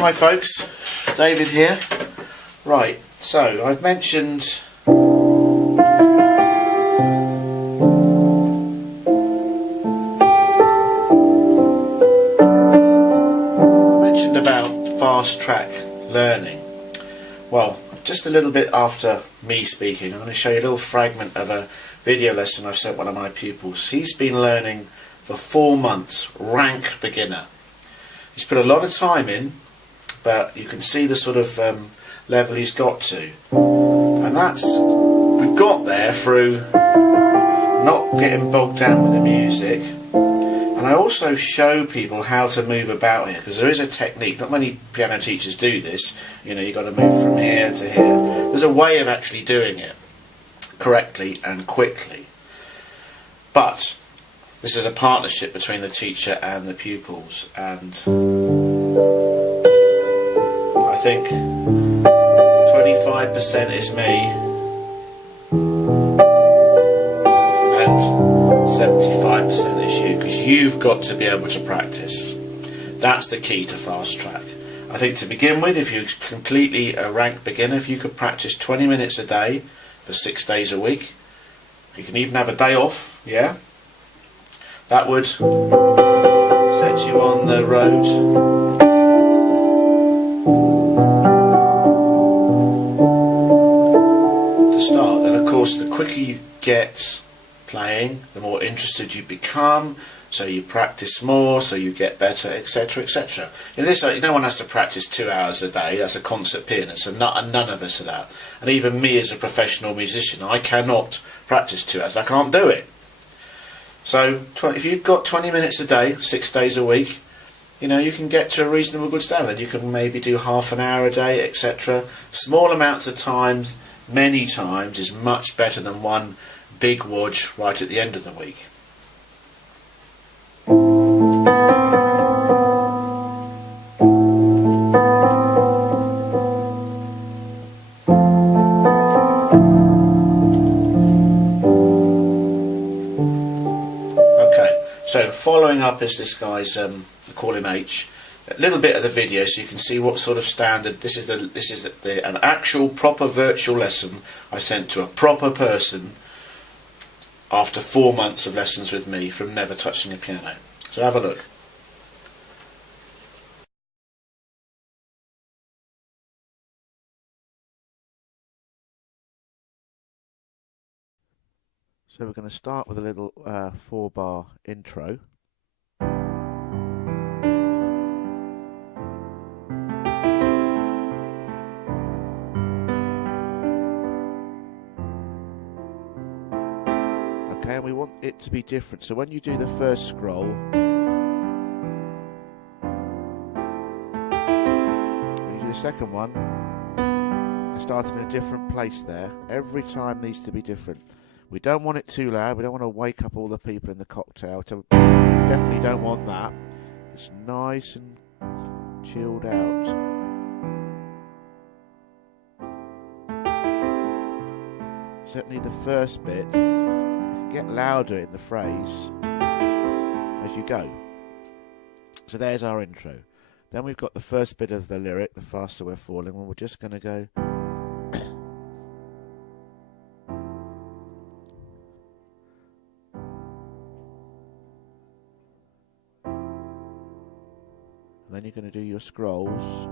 Hi folks, David here. Right, so I've mentioned about fast track learning. Well, just a little bit after me speaking, I'm going to show you a little fragment of a video lesson I've sent one of my pupils. He's been learning for 4 months, rank beginner. He's put a lot of time in, but you can see the sort of level he's got to, and we've got there through not getting bogged down with the music. And I also show people how to move about here, because there is a technique. Not many piano teachers do this. You know, you've got to move from here to here. There's a way of actually doing it correctly and quickly. But this is a partnership between the teacher and the pupils, and I think 25% is me and 75% is you, because you've got to be able to practice. That's the key to fast track. I think to begin with, if you're completely a rank beginner, if you could practice 20 minutes a day for 6 days a week, you can even have a day off, yeah? That would set you on the road to start. And of course, the quicker you get playing, the more interested you become, so you practice more, so you get better, etc, etc. In this, no one has to practice 2 hours a day. That's a concert pianist, and none of us are that. And even me as a professional musician, I cannot practice 2 hours. I can't do it. So if you've got 20 minutes a day, 6 days a week, you know, you can get to a reasonable good standard. You can maybe do half an hour a day, etc. Small amounts of times, many times, is much better than one big wodge right at the end of the week. So following up is this guy's, I call him H, a little bit of the video so you can see what sort of standard. This is an actual proper virtual lesson I sent to a proper person after 4 months of lessons with me from never touching a piano. So have a look. So we're going to start with a little 4-bar intro. Okay, and we want it to be different. So when you do the first scroll, when you do the second one, you're starting in a different place there. Every time needs to be different. We don't want it too loud. We don't want to wake up all the people in the cocktail. Definitely don't want that. It's nice and chilled out. Certainly the first bit, you can get louder in the phrase as you go. So there's our intro. Then we've got the first bit of the lyric, The Faster We're Falling, and we're just going to go. And then you're going to do your scrolls.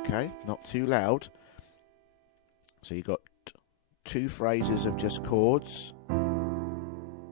Okay, not too loud. So you've got 2 phrases of just chords, and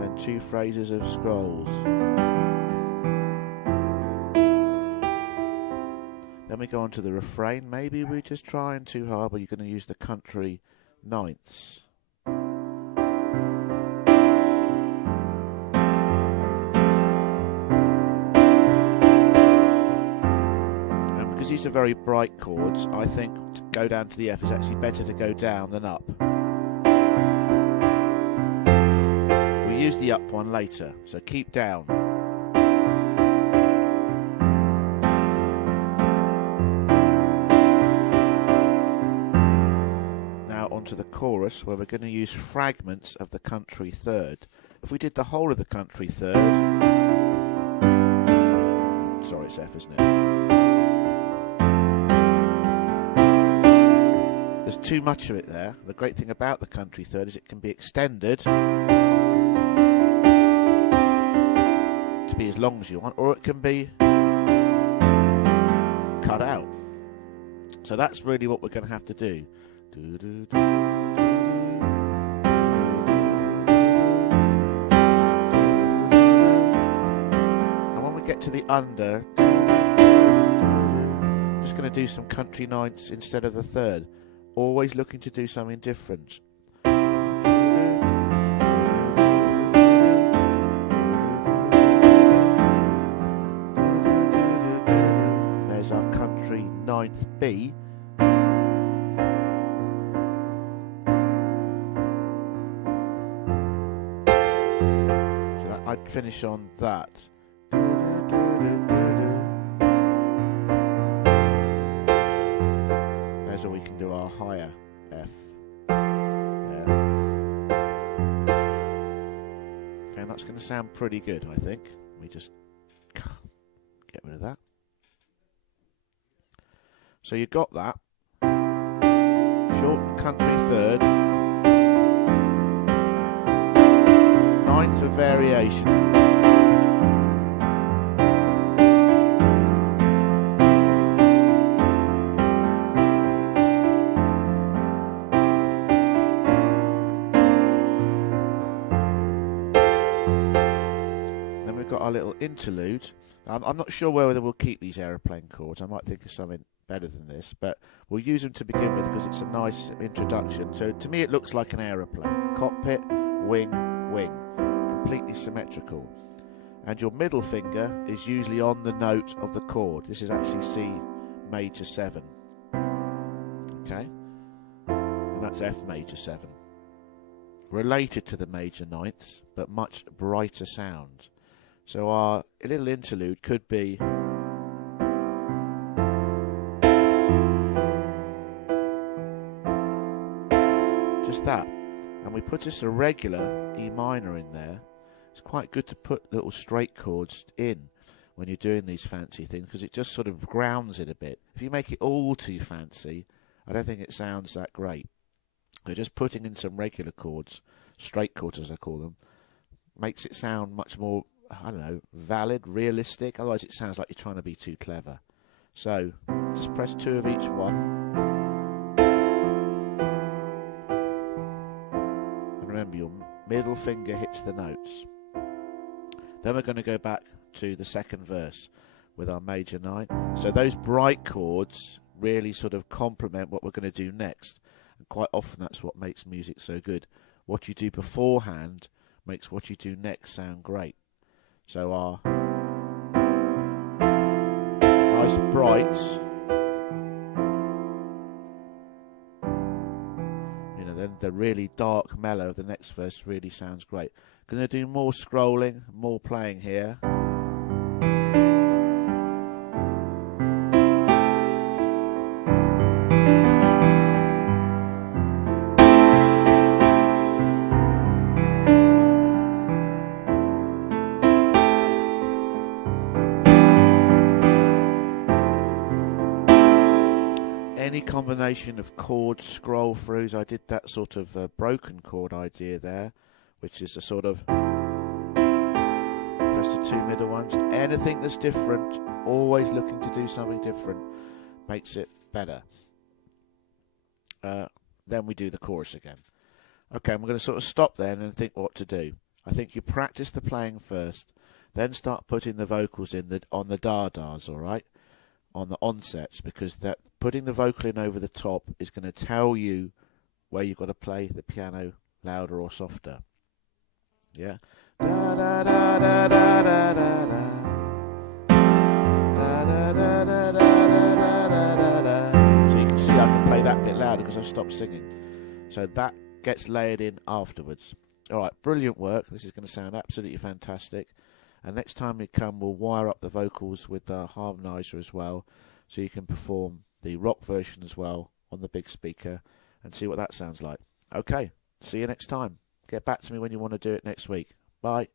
then 2 phrases of scrolls. Then we go on to the refrain. Maybe we're just trying too hard, but you're going to use the country ninths. And because these are very bright chords, I think to go down to the F is actually better to go down than up. We use the up one later, so keep down. onto the chorus, where we're going to use fragments of the country third. If we did the whole of the country third, sorry, it's F, isn't it? There's too much of it there. The great thing about the country third is it can be extended to be as long as you want, or it can be cut out. So that's really what we're going to have to do. And when we get to the under, I'm just going to do some country ninths instead of the third. Always looking to do something different. There's our country ninth B. So that, I'd finish on that. There's where we can do our higher F. There. Okay, and that's going to sound pretty good, I think. Let me just get rid of that. So you got that. Shortened country third. Ninth of variation. Then we've got our little interlude. I'm not sure whether we'll keep these aeroplane chords. I might think of something better than this, but we'll use them to begin with because it's a nice introduction. So to me it looks like an aeroplane. Cockpit, wing, wing. Completely symmetrical. And your middle finger is usually on the note of the chord. This is actually C major 7. Okay? And that's F major 7. Related to the major ninths, but much brighter sound. So our little interlude could be just that, and we put just a regular E minor in there. It's quite good to put little straight chords in when you're doing these fancy things because it just sort of grounds it a bit. If you make it all too fancy, I don't think it sounds that great. So just putting in some regular chords, straight chords as I call them, makes it sound much more, I don't know, valid, realistic. Otherwise it sounds like you're trying to be too clever. So just press 2 of each one. Remember, your middle finger hits the notes. Then we're going to go back to the second verse with our major ninth. So those bright chords really sort of complement what we're going to do next. And quite often that's what makes music so good. What you do beforehand makes what you do next sound great. So our nice brights. Then the really dark mellow of the next verse really sounds great. Going to do more scrolling, more playing here. Any combination of chord scroll throughs. I did that sort of broken chord idea there, which is a sort of press the 2 middle ones. Anything that's different, always looking to do something different, makes it better. Then we do the chorus again. Okay, I'm going to sort of stop there and then think what to do. I think you practice the playing first, then start putting the vocals in on the da-das, all right? On the onsets, because that putting the vocal in over the top is going to tell you where you've got to play the piano louder or softer. Yeah. Da da da da da da da da. Da da da da da da da da. So you can see I can play that bit louder because I stopped singing. So that gets layered in afterwards. All right, brilliant work. This is going to sound absolutely fantastic. And next time we come, we'll wire up the vocals with the harmonizer as well, so you can perform the rock version as well on the big speaker, and see what that sounds like. Okay, see you next time. Get back to me when you want to do it next week. Bye.